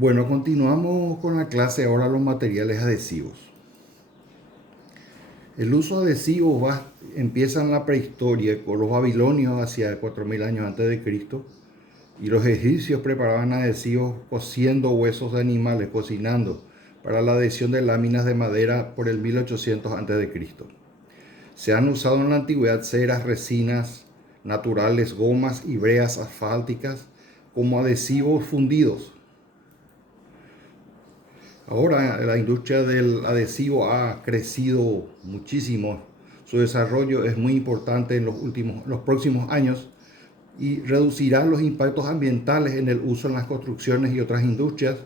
Bueno, continuamos con la clase ahora los materiales adhesivos. El uso adhesivo empieza en la prehistoria con los babilonios hacia 4000 años antes de Cristo y los egipcios preparaban adhesivos cociendo huesos de animales, cocinando para la adhesión de láminas de madera por el 1800 antes de Cristo. Se han usado en la antigüedad ceras, resinas naturales, gomas y brea asfálticas como adhesivos fundidos. Ahora la industria del adhesivo ha crecido muchísimo. Su desarrollo es muy importante en los próximos años y reducirá los impactos ambientales en el uso en las construcciones y otras industrias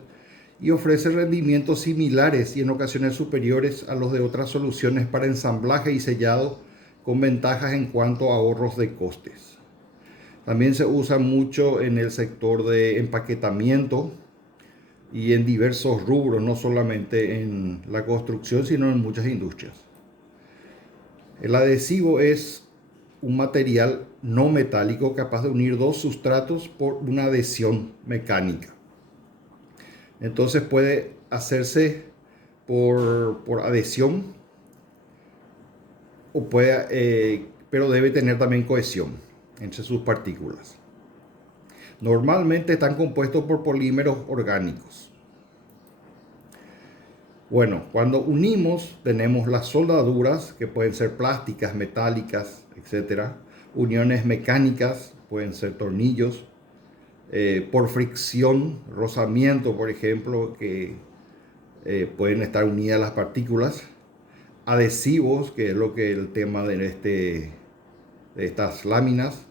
y ofrece rendimientos similares y en ocasiones superiores a los de otras soluciones para ensamblaje y sellado, con ventajas en cuanto a ahorros de costes. También se usa mucho en el sector de empaquetamiento y en diversos rubros, no solamente en la construcción, sino en muchas industrias. El adhesivo es un material no metálico capaz de unir dos sustratos por una adhesión mecánica. Entonces puede hacerse por adhesión pero debe tener también cohesión entre sus partículas. Normalmente están compuestos por polímeros orgánicos. Bueno, cuando unimos tenemos las soldaduras, que pueden ser plásticas, metálicas, etc. Uniones mecánicas, pueden ser tornillos. Por fricción, rozamiento, por ejemplo, que pueden estar unidas las partículas. Adhesivos, que es lo que el tema de estas láminas.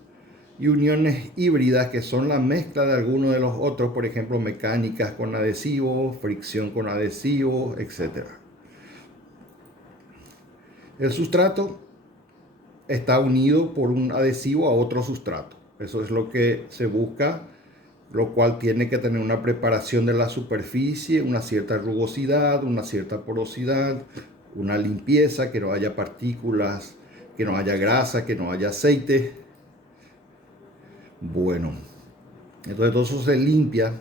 Y uniones híbridas, que son la mezcla de algunos de los otros, por ejemplo, mecánicas con adhesivos, fricción con adhesivos, etc. El sustrato está unido por un adhesivo a otro sustrato. Eso es lo que se busca, lo cual tiene que tener una preparación de la superficie, una cierta rugosidad, una cierta porosidad, una limpieza, que no haya partículas, que no haya grasa, que no haya aceite. Bueno, entonces todo eso se limpia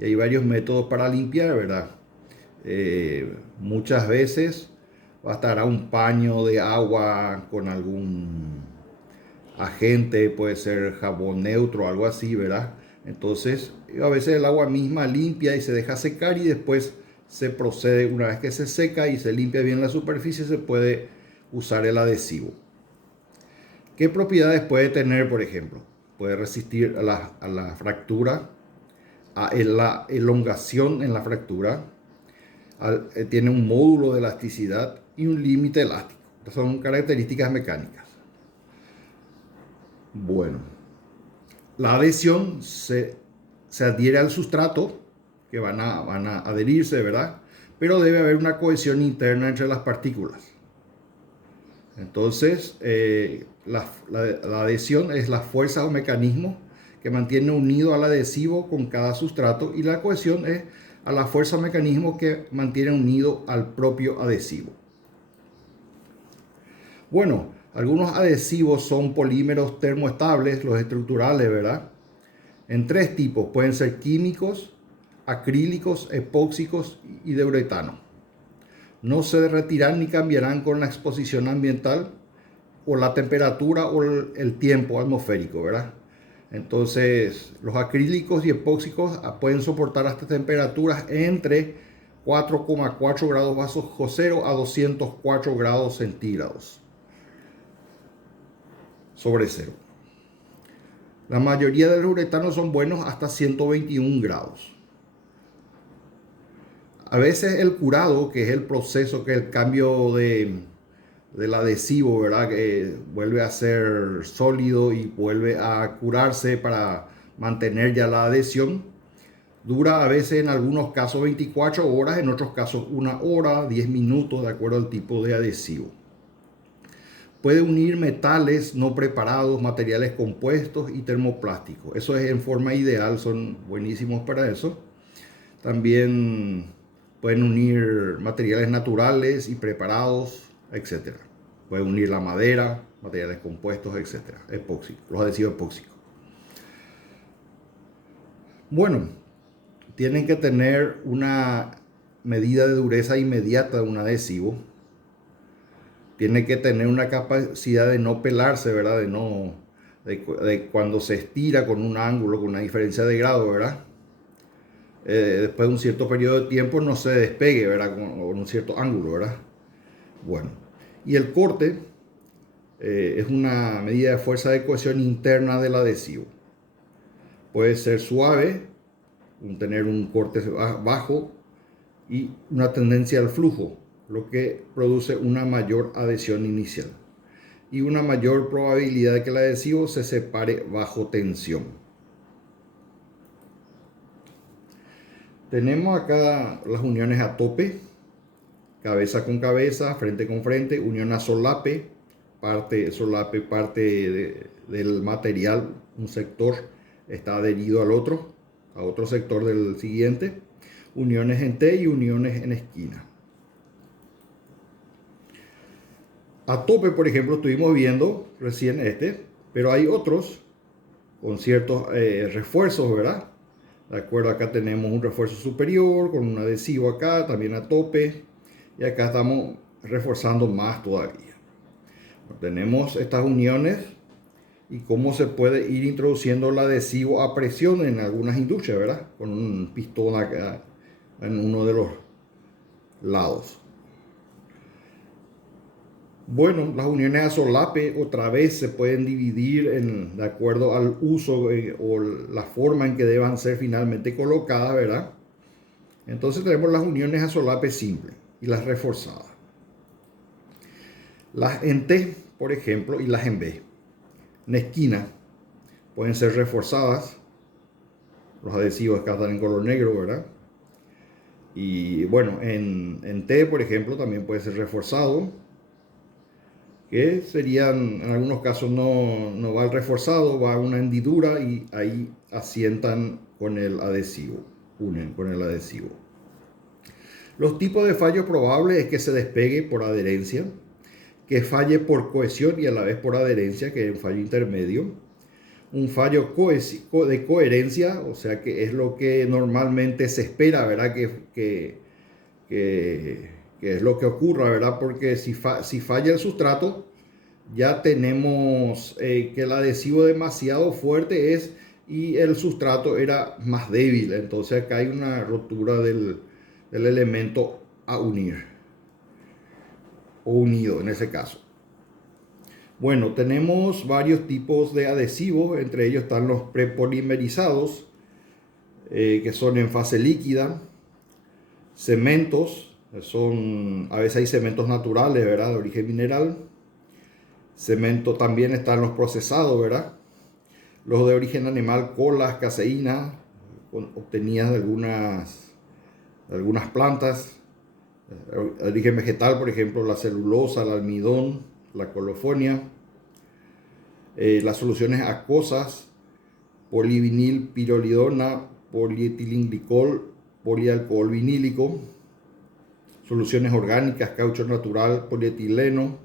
y hay varios métodos para limpiar, ¿verdad? Muchas veces bastará un paño de agua con algún agente, puede ser jabón neutro o algo así, ¿verdad? Entonces, a veces el agua misma limpia y se deja secar y después se procede, una vez que se seca y se limpia bien la superficie, se puede usar el adhesivo. ¿Qué propiedades puede tener, por ejemplo? Puede resistir a la fractura, a la elongación en la fractura, tiene un módulo de elasticidad y un límite elástico. Estas son características mecánicas. Bueno, la adhesión se adhiere al sustrato, que van a adherirse, ¿verdad? Pero debe haber una cohesión interna entre las partículas. Entonces, la adhesión es la fuerza o mecanismo que mantiene unido al adhesivo con cada sustrato, y la cohesión es a la fuerza o mecanismo que mantiene unido al propio adhesivo. Bueno, algunos adhesivos son polímeros termoestables, los estructurales, ¿verdad? En tres tipos, pueden ser químicos, acrílicos, epóxicos y de uretano. No se derretirán ni cambiarán con la exposición ambiental o la temperatura o el tiempo atmosférico, ¿verdad? Entonces, los acrílicos y epóxicos pueden soportar hasta temperaturas entre 4,4 grados bajo cero a 204 grados centígrados sobre cero. La mayoría de los uretanos son buenos hasta 121 grados. A veces el curado, que es el proceso, que es el cambio del adhesivo, ¿verdad? Que vuelve a ser sólido y vuelve a curarse para mantener ya la adhesión. Dura a veces en algunos casos 24 horas, en otros casos 1 hora, 10 minutos, de acuerdo al tipo de adhesivo. Puede unir metales no preparados, materiales compuestos y termoplásticos. Eso es en forma ideal, son buenísimos para eso. También pueden unir materiales naturales y preparados, etc. Pueden unir la madera, materiales compuestos, etc. Epóxicos, los adhesivos epóxicos. Bueno, tienen que tener una medida de dureza inmediata de un adhesivo. Tiene que tener una capacidad de no pelarse, ¿verdad? De cuando se estira con un ángulo, con una diferencia de grado, ¿verdad? Después de un cierto periodo de tiempo no se despegue, ¿verdad? Con un cierto ángulo, ¿verdad? Bueno, y el corte es una medida de fuerza de cohesión interna del adhesivo. Puede ser suave, tener un corte bajo y una tendencia al flujo, lo que produce una mayor adhesión inicial y una mayor probabilidad de que el adhesivo se separe bajo tensión. Tenemos acá las uniones a tope, cabeza con cabeza, frente con frente, unión a solape, parte del material, un sector está adherido al otro, a otro sector del siguiente, uniones en T y uniones en esquina. A tope, por ejemplo, estuvimos viendo recién pero hay otros con ciertos refuerzos, ¿verdad? De acuerdo, acá tenemos un refuerzo superior con un adhesivo acá, también a tope, y acá estamos reforzando más todavía. Tenemos estas uniones y cómo se puede ir introduciendo el adhesivo a presión en algunas industrias, ¿verdad? Con un pistón acá en uno de los lados. Bueno, las uniones a solape otra vez se pueden dividir de acuerdo al uso o la forma en que deban ser finalmente colocadas, ¿verdad? Entonces tenemos las uniones a solape simple y las reforzadas. Las en T, por ejemplo, y las en B. En esquina pueden ser reforzadas. Los adhesivos acá están en color negro, ¿verdad? Y bueno, en T, por ejemplo, también puede ser reforzado, que serían, en algunos casos no va el reforzado, va a una hendidura y ahí asientan con el adhesivo, unen con el adhesivo. Los tipos de fallo probables es que se despegue por adherencia, que falle por cohesión y a la vez por adherencia, que es un fallo intermedio. Un fallo de coherencia, o sea que es lo que normalmente se espera, ¿verdad? Que es lo que ocurra, ¿verdad? Porque si falla el sustrato, ya tenemos que el adhesivo demasiado fuerte es y el sustrato era más débil. Entonces acá hay una rotura del elemento a unir, o unido en ese caso. Bueno, tenemos varios tipos de adhesivos, entre ellos están los prepolimerizados, que son en fase líquida, cementos, a veces hay cementos naturales, ¿verdad? De origen mineral. Cemento también están los procesados, ¿verdad? Los de origen animal, colas, caseína, obtenidas de algunas plantas. De origen vegetal, por ejemplo, la celulosa, el almidón, la colofonia. Las soluciones acuosas, polivinil pirolidona, polietilenglicol, polialcohol vinílico. Soluciones orgánicas, caucho natural, polietileno,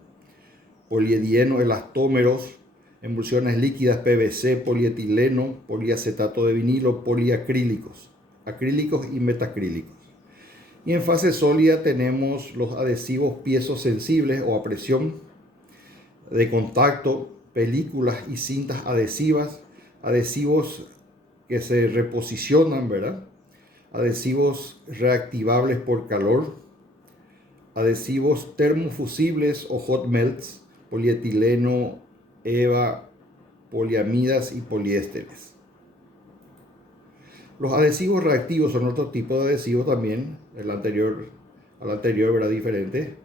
poliedieno, elastómeros, emulsiones líquidas, PVC, polietileno, poliacetato de vinilo, poliacrílicos, acrílicos y metacrílicos. Y en fase sólida tenemos los adhesivos piezosensibles o a presión de contacto, películas y cintas adhesivas, adhesivos que se reposicionan, ¿verdad? Adhesivos reactivables por calor, adhesivos termofusibles o hot melts, polietileno, EVA, poliamidas y poliésteres. Los adhesivos reactivos son otro tipo de adhesivo también, al anterior, ¿verdad? Diferente.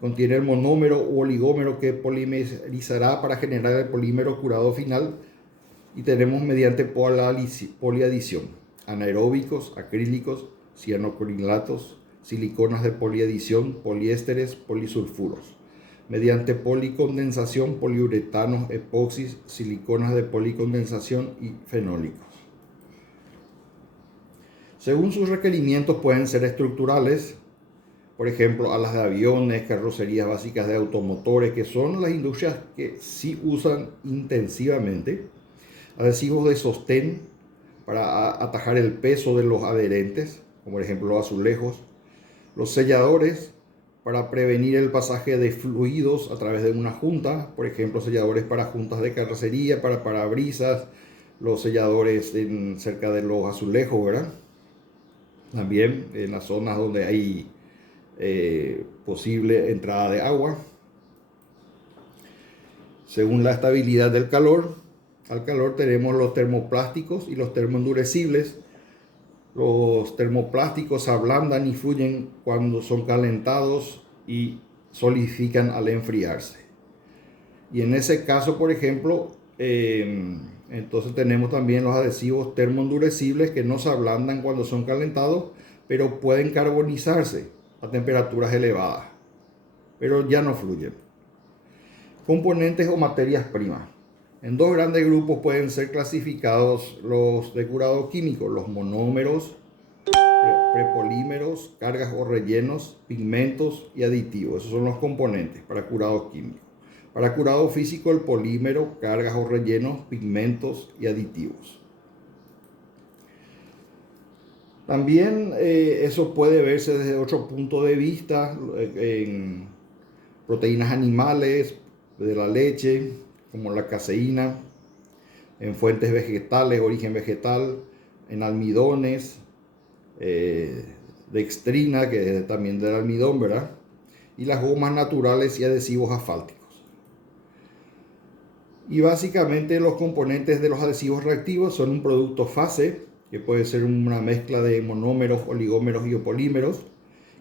Contiene el monómero u oligómero que polimerizará para generar el polímero curado final. Y tenemos mediante poliadición, anaeróbicos, acrílicos, cianocrilatos, siliconas de poliadición, poliésteres, polisulfuros. Mediante policondensación, poliuretanos, epoxis, siliconas de policondensación y fenólicos. Según sus requerimientos pueden ser estructurales, por ejemplo, alas de aviones, carrocerías básicas de automotores, que son las industrias que sí usan intensivamente. Adhesivos de sostén para atajar el peso de los adherentes, como por ejemplo los azulejos. Los selladores para prevenir el pasaje de fluidos a través de una junta, por ejemplo selladores para juntas de carrocería, para parabrisas, los selladores cerca de los azulejos, ¿verdad? También en las zonas donde hay posible entrada de agua. Según la estabilidad del calor, al calor tenemos los termoplásticos y los termoendurecibles. Los termoplásticos se ablandan y fluyen cuando son calentados y solidifican al enfriarse. Y en ese caso, por ejemplo, entonces tenemos también los adhesivos termoendurecibles que no se ablandan cuando son calentados, pero pueden carbonizarse a temperaturas elevadas, pero ya no fluyen. Componentes o materias primas. En dos grandes grupos pueden ser clasificados los de curado químico: los monómeros, prepolímeros, cargas o rellenos, pigmentos y aditivos. Esos son los componentes para curado químico. Para curado físico, el polímero, cargas o rellenos, pigmentos y aditivos. También eso puede verse desde otro punto de vista en proteínas animales, de la leche, como la caseína, en fuentes vegetales, origen vegetal, en almidones, dextrina, que es también del almidón, ¿verdad? Y las gomas naturales y adhesivos asfálticos. Y básicamente los componentes de los adhesivos reactivos son un producto fase, que puede ser una mezcla de monómeros, oligómeros y opolímeros,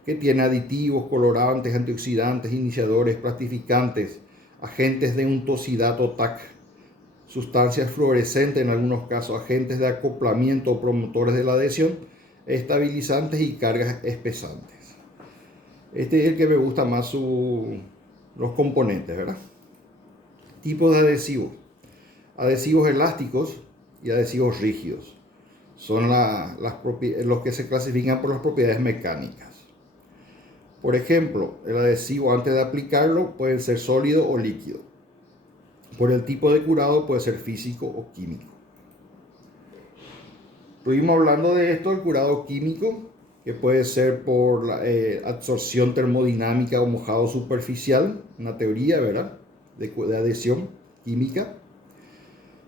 que tiene aditivos, colorantes, antioxidantes, iniciadores, plastificantes, agentes de untuosidad o TAC, sustancias fluorescentes en algunos casos, agentes de acoplamiento o promotores de la adhesión, estabilizantes y cargas espesantes. Este es el que me gusta más los componentes, ¿verdad? Tipos de adhesivos. Adhesivos elásticos y adhesivos rígidos. Son los que se clasifican por las propiedades mecánicas. Por ejemplo, el adhesivo antes de aplicarlo puede ser sólido o líquido. Por el tipo de curado puede ser físico o químico. Estuvimos hablando de esto, el curado químico, que puede ser por la absorción termodinámica o mojado superficial, una teoría, ¿verdad?, de adhesión química.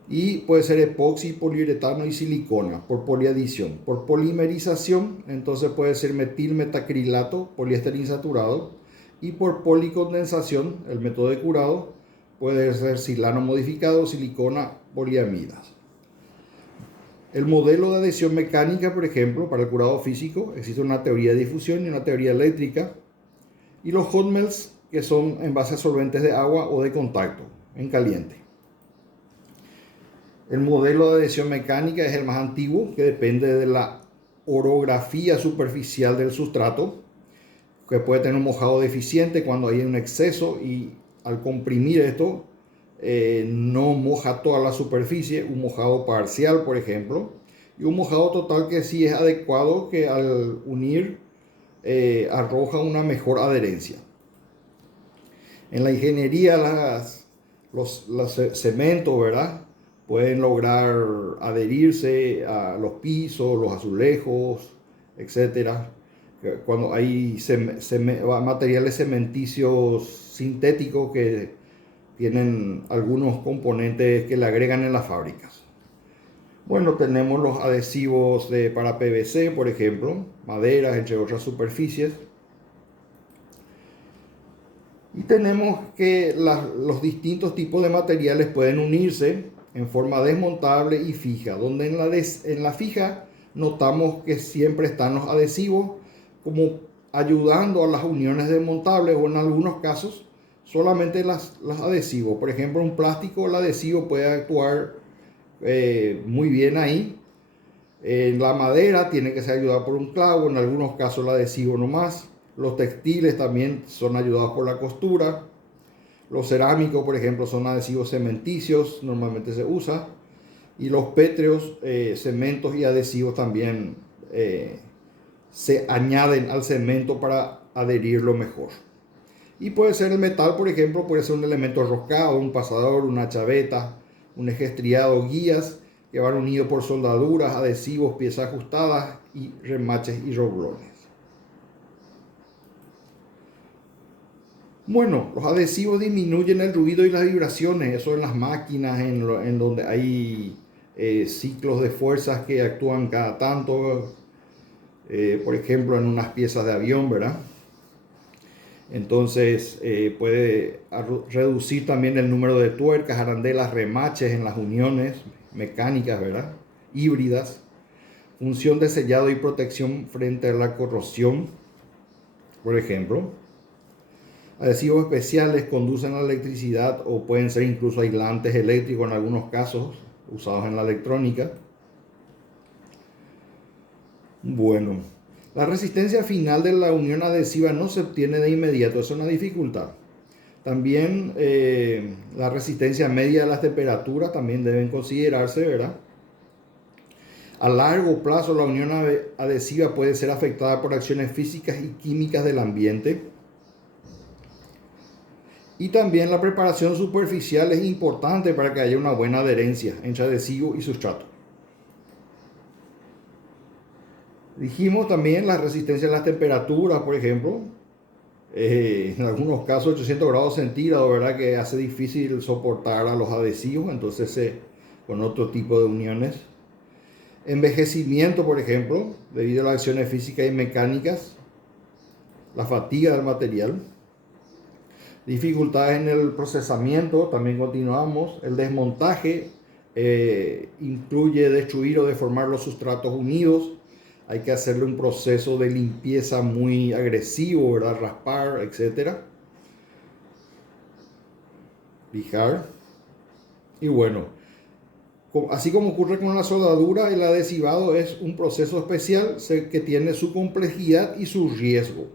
Y puede ser epoxi, poliuretano y silicona por poliadición. Por polimerización, entonces puede ser metilmetacrilato, poliéster insaturado. Y por policondensación, el método de curado, puede ser silano modificado, silicona, poliamidas. El modelo de adhesión mecánica, por ejemplo, para el curado físico, existe una teoría de difusión y una teoría eléctrica. Y los hot melts, que son en base a solventes de agua o de contacto, en caliente. El modelo de adhesión mecánica es el más antiguo, que depende de la orografía superficial del sustrato, que puede tener un mojado deficiente cuando hay un exceso y al comprimir esto no moja toda la superficie, un mojado parcial, por ejemplo, y un mojado total que sí es adecuado, que al unir arroja una mejor adherencia. En la ingeniería los cementos, ¿verdad?, pueden lograr adherirse a los pisos, los azulejos, etc. Cuando hay materiales cementicios sintéticos que tienen algunos componentes que le agregan en las fábricas. Bueno, tenemos los adhesivos para PVC, por ejemplo, maderas, entre otras superficies. Y tenemos que los distintos tipos de materiales pueden unirse en forma desmontable y fija, donde en la fija notamos que siempre están los adhesivos como ayudando a las uniones desmontables, o en algunos casos solamente los adhesivos. Por ejemplo, un plástico, el adhesivo puede actuar muy bien ahí. En la madera tiene que ser ayudada por un clavo, en algunos casos el adhesivo nomás. Los textiles también son ayudados por la costura. Los cerámicos, por ejemplo, son adhesivos cementicios, normalmente se usa. Y los pétreos, cementos y adhesivos también se añaden al cemento para adherirlo mejor. Y puede ser el metal, por ejemplo, puede ser un elemento roscado, un pasador, una chaveta, un eje estriado, guías, que van unidos por soldaduras, adhesivos, piezas ajustadas y remaches y roblones. Bueno, los adhesivos disminuyen el ruido y las vibraciones, eso en las máquinas, en donde hay ciclos de fuerzas que actúan cada tanto, por ejemplo en unas piezas de avión, ¿verdad? Entonces puede reducir también el número de tuercas, arandelas, remaches en las uniones mecánicas, ¿verdad? Híbridas. Función de sellado y protección frente a la corrosión, por ejemplo. Adhesivos especiales conducen la electricidad o pueden ser incluso aislantes eléctricos en algunos casos, usados en la electrónica. Bueno, la resistencia final de la unión adhesiva no se obtiene de inmediato, es una dificultad. También la resistencia media de las temperaturas también deben considerarse, ¿verdad? A largo plazo la unión adhesiva puede ser afectada por acciones físicas y químicas del ambiente. Y también la preparación superficial es importante para que haya una buena adherencia entre adhesivo y sustrato. Dijimos también la resistencia a las temperaturas, por ejemplo. En algunos casos 800 grados centígrados, ¿verdad? Que hace difícil soportar a los adhesivos, entonces con otro tipo de uniones. Envejecimiento, por ejemplo, debido a las acciones físicas y mecánicas. La fatiga del material. Dificultades en el procesamiento, también continuamos. El desmontaje incluye destruir o deformar los sustratos unidos. Hay que hacerle un proceso de limpieza muy agresivo, ¿verdad? Raspar, etc. Lijar. Y bueno, así como ocurre con la soldadura, el adhesivado es un proceso especial que tiene su complejidad y su riesgo.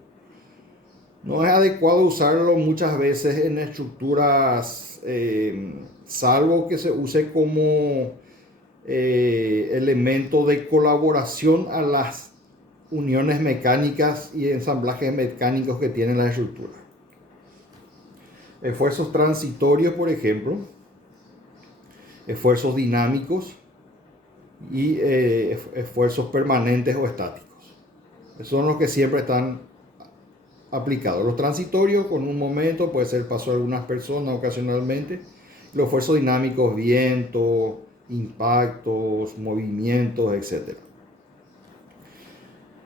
No es adecuado usarlo muchas veces en estructuras, salvo que se use como elemento de colaboración a las uniones mecánicas y ensamblajes mecánicos que tiene la estructura. Esfuerzos transitorios, por ejemplo, esfuerzos dinámicos y esfuerzos permanentes o estáticos. Esos son los que siempre están aplicados. Los transitorios con un momento, puede ser el paso de algunas personas ocasionalmente. Los esfuerzos dinámicos, viento, impactos, movimientos, etc.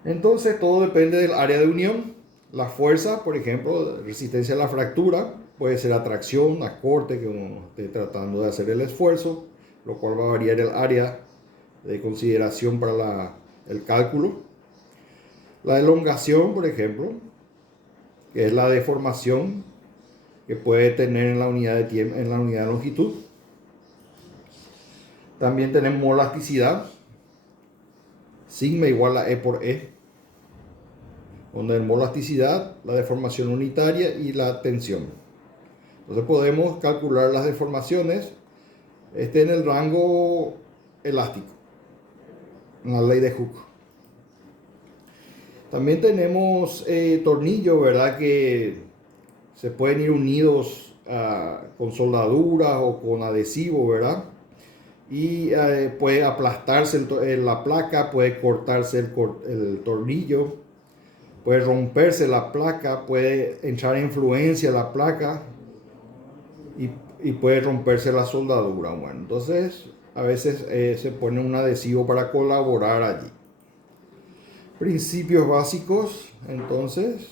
Entonces todo depende del área de unión. La fuerza, por ejemplo, resistencia a la fractura, puede ser atracción, acorte, que uno esté tratando de hacer el esfuerzo, lo cual va a variar el área de consideración para el cálculo. La elongación, por ejemplo, que es la deformación que puede tener en la unidad de tiempo, en la unidad de longitud. También tenemos elasticidad, sigma igual a E por E, donde en elasticidad, la deformación unitaria y la tensión. Entonces podemos calcular las deformaciones en el rango elástico, en la ley de Hooke. También tenemos tornillos, ¿verdad? Que se pueden ir unidos con soldadura o con adhesivo, ¿verdad? Y puede aplastarse la placa, puede cortarse el tornillo, puede romperse la placa, puede entrar influencia a la placa y puede romperse la soldadura. Bueno, entonces a veces se pone un adhesivo para colaborar allí. Principios básicos, entonces,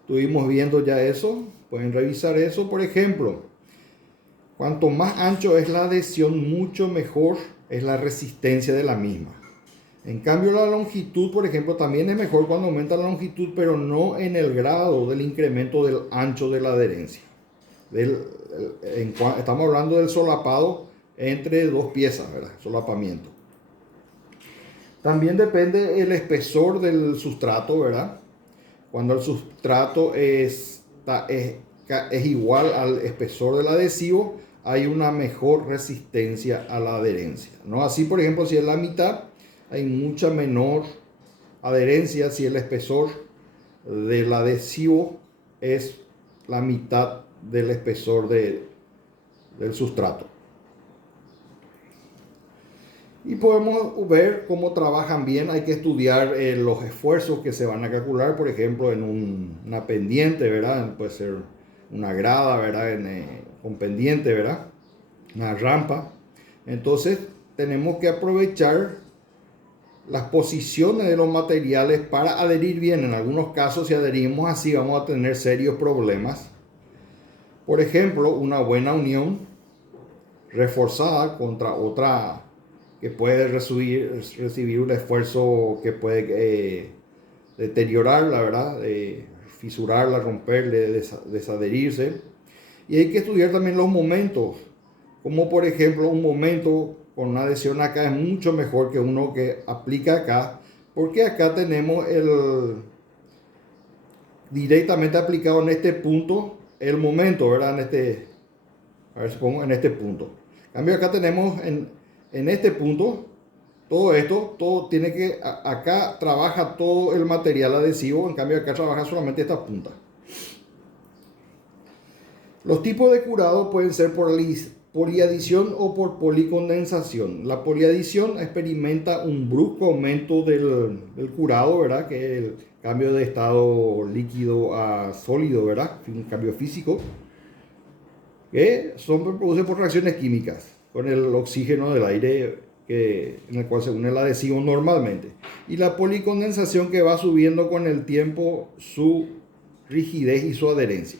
estuvimos viendo ya eso, pueden revisar eso. Por ejemplo, cuanto más ancho es la adhesión, mucho mejor es la resistencia de la misma. En cambio, la longitud, por ejemplo, también es mejor cuando aumenta la longitud, pero no en el grado del incremento del ancho de la adherencia. Estamos hablando del solapado entre dos piezas, ¿verdad? Solapamiento. También depende el espesor del sustrato, ¿verdad? Cuando el sustrato es igual al espesor del adhesivo, hay una mejor resistencia a la adherencia, ¿no? Así, por ejemplo, si es la mitad, hay mucha menor adherencia si el espesor del adhesivo es la mitad del espesor del sustrato. Y podemos ver cómo trabajan bien. Hay que estudiar los esfuerzos que se van a calcular, por ejemplo, en una pendiente, ¿verdad? Puede ser una grada, ¿verdad? Con pendiente, ¿verdad? Una rampa. Entonces, tenemos que aprovechar las posiciones de los materiales para adherir bien. En algunos casos, si adherimos así, vamos a tener serios problemas. Por ejemplo, una buena unión reforzada contra otra que puede recibir un esfuerzo que puede deteriorarla, ¿verdad? Fisurarla, romperla, desadherirse. Y hay que estudiar también los momentos, como por ejemplo un momento con una adhesión acá es mucho mejor que uno que aplica acá, porque acá tenemos directamente aplicado en este punto el momento, ¿verdad? A ver si pongo en este punto. En cambio acá tenemos en este punto todo esto, todo tiene que, acá trabaja todo el material adhesivo, en cambio acá trabaja solamente esta punta. Los tipos de curado pueden ser por poliadición o por policondensación. La poliadición experimenta un brusco aumento del curado, ¿verdad? Que es el cambio de estado líquido a sólido, ¿verdad? Un cambio físico, que son producidos por reacciones químicas con el oxígeno del aire en el cual se une el adhesivo normalmente. Y la policondensación que va subiendo con el tiempo su rigidez y su adherencia.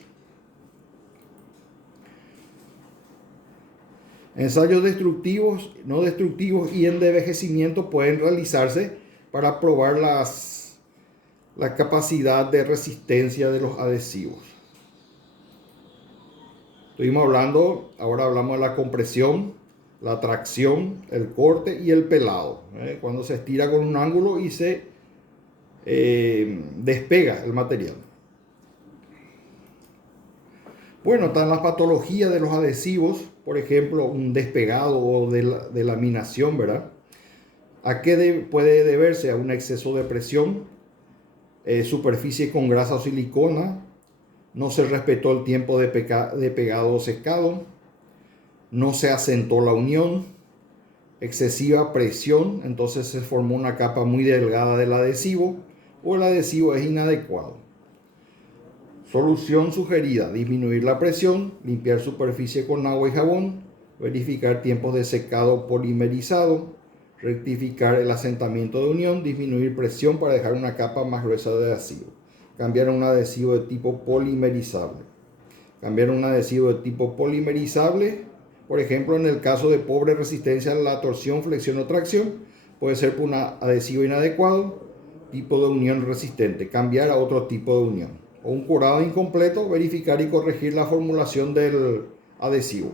Ensayos destructivos, no destructivos y en envejecimiento pueden realizarse para probar la capacidad de resistencia de los adhesivos. Estuvimos hablando, ahora hablamos de la compresión, la tracción, el corte y el pelado. Cuando se estira con un ángulo y se despega el material. Bueno, están las patologías de los adhesivos, por ejemplo, un despegado o de laminación, ¿verdad? ¿A qué puede deberse? A un exceso de presión, superficie con grasa o silicona, no se respetó el tiempo de pegado o secado, no se asentó la unión, excesiva presión, entonces se formó una capa muy delgada del adhesivo o el adhesivo es inadecuado. Solución sugerida: disminuir la presión, limpiar superficie con agua y jabón, verificar tiempos de secado polimerizado, rectificar el asentamiento de unión, disminuir presión para dejar una capa más gruesa de adhesivo. Cambiar un adhesivo de tipo polimerizable. Cambiar un adhesivo de tipo polimerizable, por ejemplo, en el caso de pobre resistencia a la torsión, flexión o tracción, puede ser por un adhesivo inadecuado, tipo de unión resistente. Cambiar a otro tipo de unión. O un curado incompleto, verificar y corregir la formulación del adhesivo.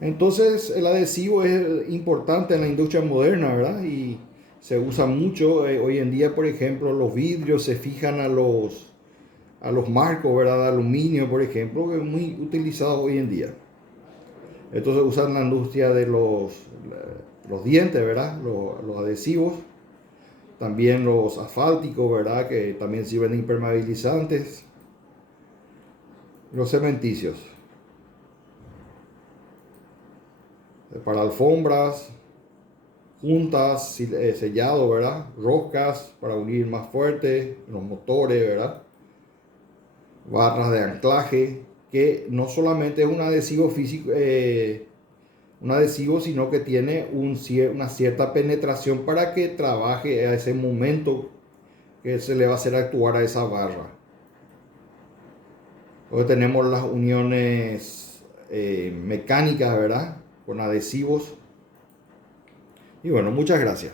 Entonces el adhesivo es importante en la industria moderna, ¿verdad? Y se usa mucho. Hoy en día, por ejemplo, los vidrios se fijan a los marcos, ¿verdad? De aluminio, por ejemplo, que es muy utilizado hoy en día. Esto se usa en la industria de los dientes, ¿verdad? Los adhesivos. También los asfálticos, ¿verdad? Que también sirven de impermeabilizantes. Los cementicios. Para alfombras, juntas, sellado, ¿verdad? Roscas para unir más fuerte, los motores, ¿verdad? Barras de anclaje, que no solamente es un adhesivo físico, sino que tiene una cierta penetración para que trabaje a ese momento que se le va a hacer actuar a esa barra. Luego tenemos las uniones mecánicas, ¿verdad? Con adhesivos. Y bueno, muchas gracias.